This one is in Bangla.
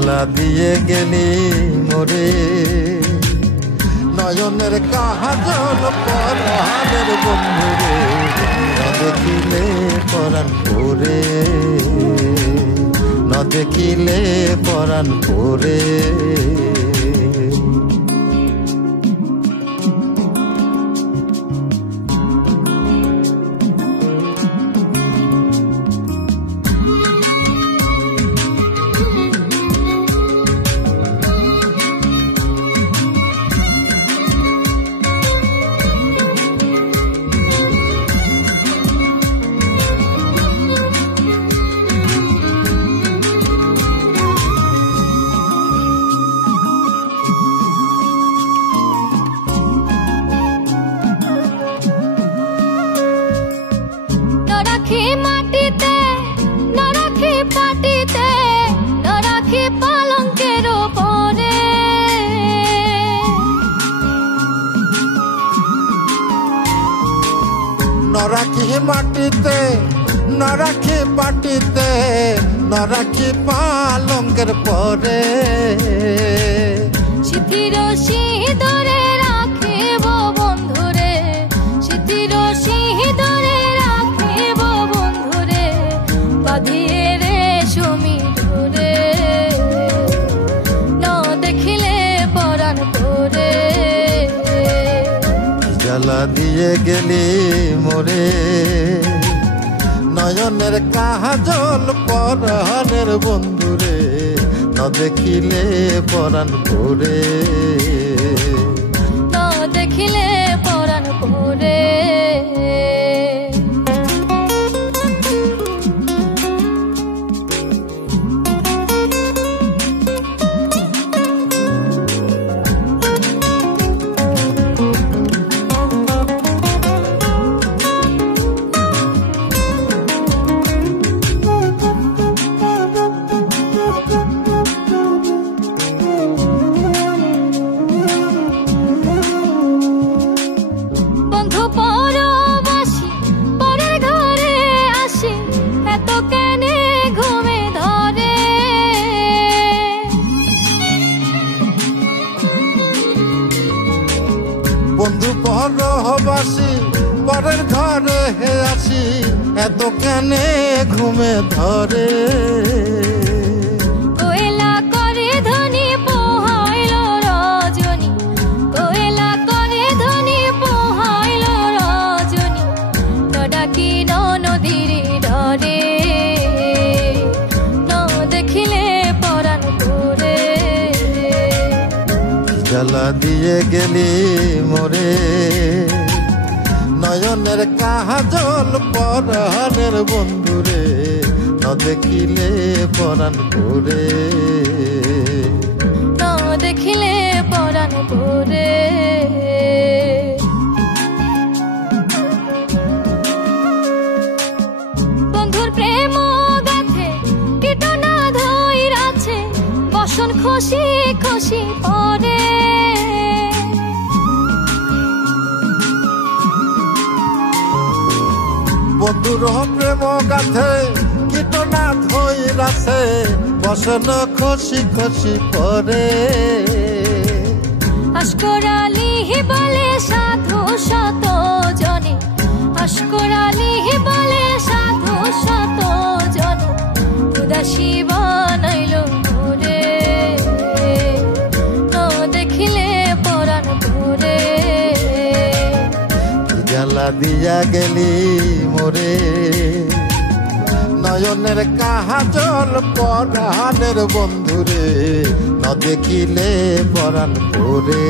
জ্বালা দিয়ে গেলি মোরে নয়নের কাজল পরাণের বন্ধুরে না দেখিলে পরাণ পরে না দেখিলে পরাণ পরে মাটিতে না রাখি পাটিতে না রাখি পালঙ্কের উপরে না রাখি মাটিতে না রাখি পাটিতে না রাখি পালঙ্কের পরে সিঁথির সিঁদুরে রাখিব বন্ধুরে সিঁথির সিঁদুরে রাখিব বন্ধুরে বাঁধিয়ে রেশমি ডোরে না দেখিলে পরাণ পরে জ্বালা দিয়ে গেলি মোরে নয়নের কাজল পরাণের বন্ধুরে না দেখিলে পরাণ পরে না দেখিলে পরাণ পরে বন্ধু পরবাসী পরের ঘরে আসি এত কেনে ঘুমে ধরে কোয়েলা করে ধনী পোহাইল রজনী কোয়েলা করে ধনী পোহাইল রজনী ডাকি নদীর ধরে ন দেখিলে পরাণ পরে জ্বালা দিয়ে গেলি মোরে নয়নের কাজল পরাণের বন্ধুরে না দেখিলে পরাণ পরে না দেখিলে পরাণ পরে বন্ধুর প্রেম গাথে কীটনা ধইরাছে বসন খুশি খুশি পরে বন্ধুর প্রেম গাথে কীটনা ধইরাছে বসন খুশি খুশি পরে আশকর আলী বলে সাধু শত জনে আশকর আলী বলে সাধু শত জনে উদাসী বানাইল মোরে না দেখিলে পরাণ পরে জ্বালা দিয়া গেলি মোরে নয়নের কাজল পরাণের বন্ধুরে না দেখিলে পরাণ পরে।